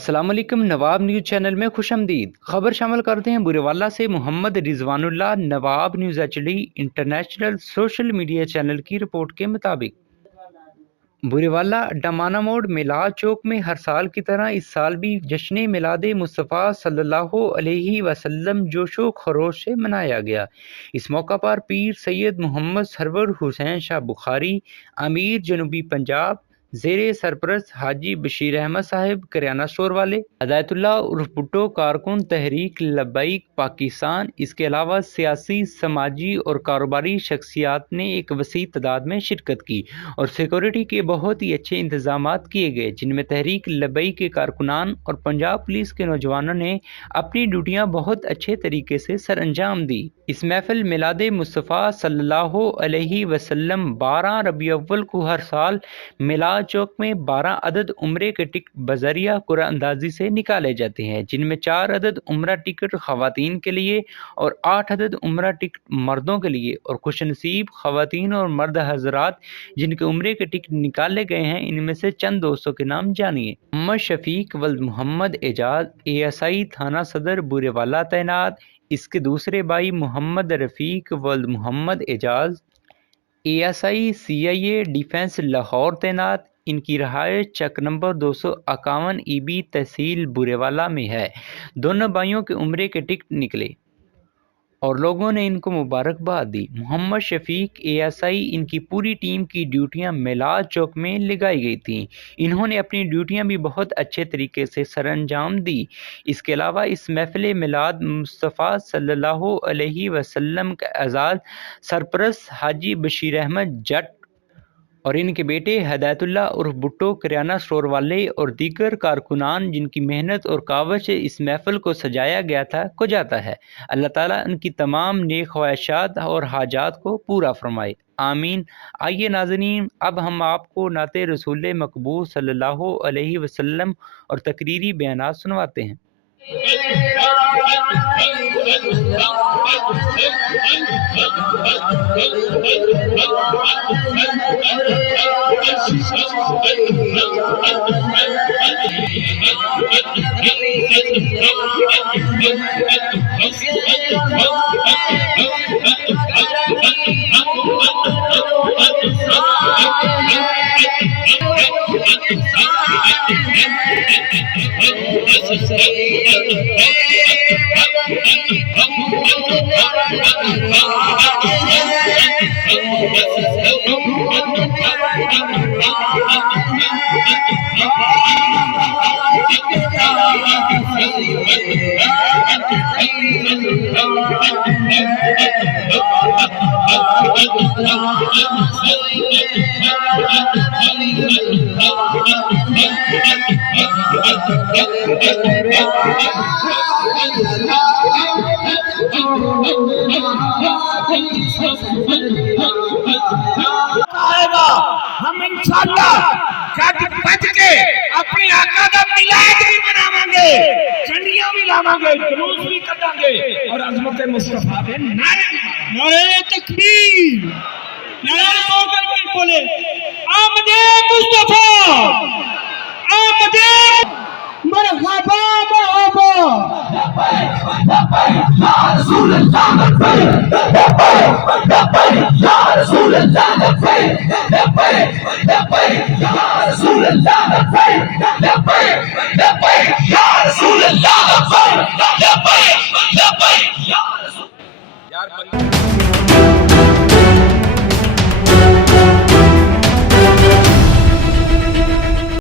अस्सलाम वालेकुम। नवाब news channel में खुशामदीद। खबर शामिल करते हैं बुरेवाला से। Mohammad Rizwanullah. Nawab news HD international social media channel की रिपोर्ट के मुताबिक बुरेवाला डमाना मोड़ मिलाद चौक में हर साल की तरह इस साल भी जश्न मिलाद मुस्तफ़ा सल्लल्लाहु अलैहि वसल्लम जोशो खरोश से मनाया गया। इस मौका पर पीर सैयद मोहम्मद सरवर हुसैन शाह बुखारी अमीर जनूबी पंजाब ज़ेरे सरपरस्त हाजी बशीर अहमद साहिब करियाना स्टोर वाले हदायतुल्लाह उर्फ भुट्टो कारकुन तहरीक लब्बैक पाकिस्तान, इसके अलावा सियासी समाजी और कारोबारी शख्सियात ने एक वसी तादाद में शिरकत की और सिक्योरिटी के बहुत ही अच्छे इंतजाम किए गए, जिनमें तहरीक लब्बैक के कारकुनान और पंजाब पुलिस के नौजवानों ने अपनी ड्यूटियां बहुत अच्छे तरीके से सर अंजाम दी। इस महफिल मिलाद मुस्तफ़ा सल्लल्लाहु अलैहि वसल्लम 12 रबी अव्वल को हर साल मिलाद चौक में 12 अदद उम्रे के टिकट बजरिया कुरान अंदाजी से निकाले जाते हैं, जिनमें 4 अदद उम्रा टिकट खवातीन के लिए और 8 अदद उम्रा टिकट मर्दों के लिए। और खुशनसीब खवातीन और मर्द हजरात जिनके उम्रे के टिकट निकाले गए हैं, इनमें से चंद दोस्तों के नाम जानिए। मोहम्मद शफीक वल्द मोहम्मद एजाज, एएसआई थाना सदर बुरेवाला तैनात। इसके दूसरे भाई मोहम्मद रफीक वल्द Mohammad Ejaz, ASI CIA defence Lahore तैनात। इनकी रहायश चक नंबर 251 ईबी तहसील बुरेवाला में है। दोनों भाइयों के उम्रे के टिकट निकले और लोगों ने इनको मुबारकबाद दी। मोहम्मद शफीक एएसआई, इनकी पूरी टीम की ड्यूटियां मिलाद चौक में लगाई गई थीं। इन्होंने अपनी ड्यूटियां भी बहुत अच्छे तरीके से सरअंजाम दी। इसके अलावा इस महफिल मिलाद मुस्तफ़ा सल्लल्लाहु अलैहि वसल्लम का एजाज़ सरपरस्त हाजी बशीर अहमद जट और इनके बेटे हदायतुल्लाह उर्फ भुट्टो करियाना स्टोर वाले और दीगर कारकुनान जिनकी मेहनत और कावश से इस महफिल को सजाया गया था को जाता है। अल्लाह ताला उनकी तमाम नेक ख्वाहिशात और हाजात को पूरा फरमाए, आमीन। आइए नाज़रीन, अब हम आपको नाते रसूल मकबूल सल्लल्लाहु अलैहि वसल्लम और तकरीरी बयानात सुनवाते हैं। हम इंशाअल्लाह कद बच के अपने आका दा मिलाद भी मनावांगे, चंडियां भी लावांगे, जुलूस भी कटांगे और अज़मत मुस्तफा दे नारे तकबीर, नारे तौबा बोले आमदे मुस्तफा, आमदे मरहबा मरहबा या रसूल अल्लाह लब्बैक लब्बैक या रसूल अल्लाह लब्बैक लब्बैक या रसूल अल्लाह लब्बैक लब्बैक या रसूल अल्लाह लब्बैक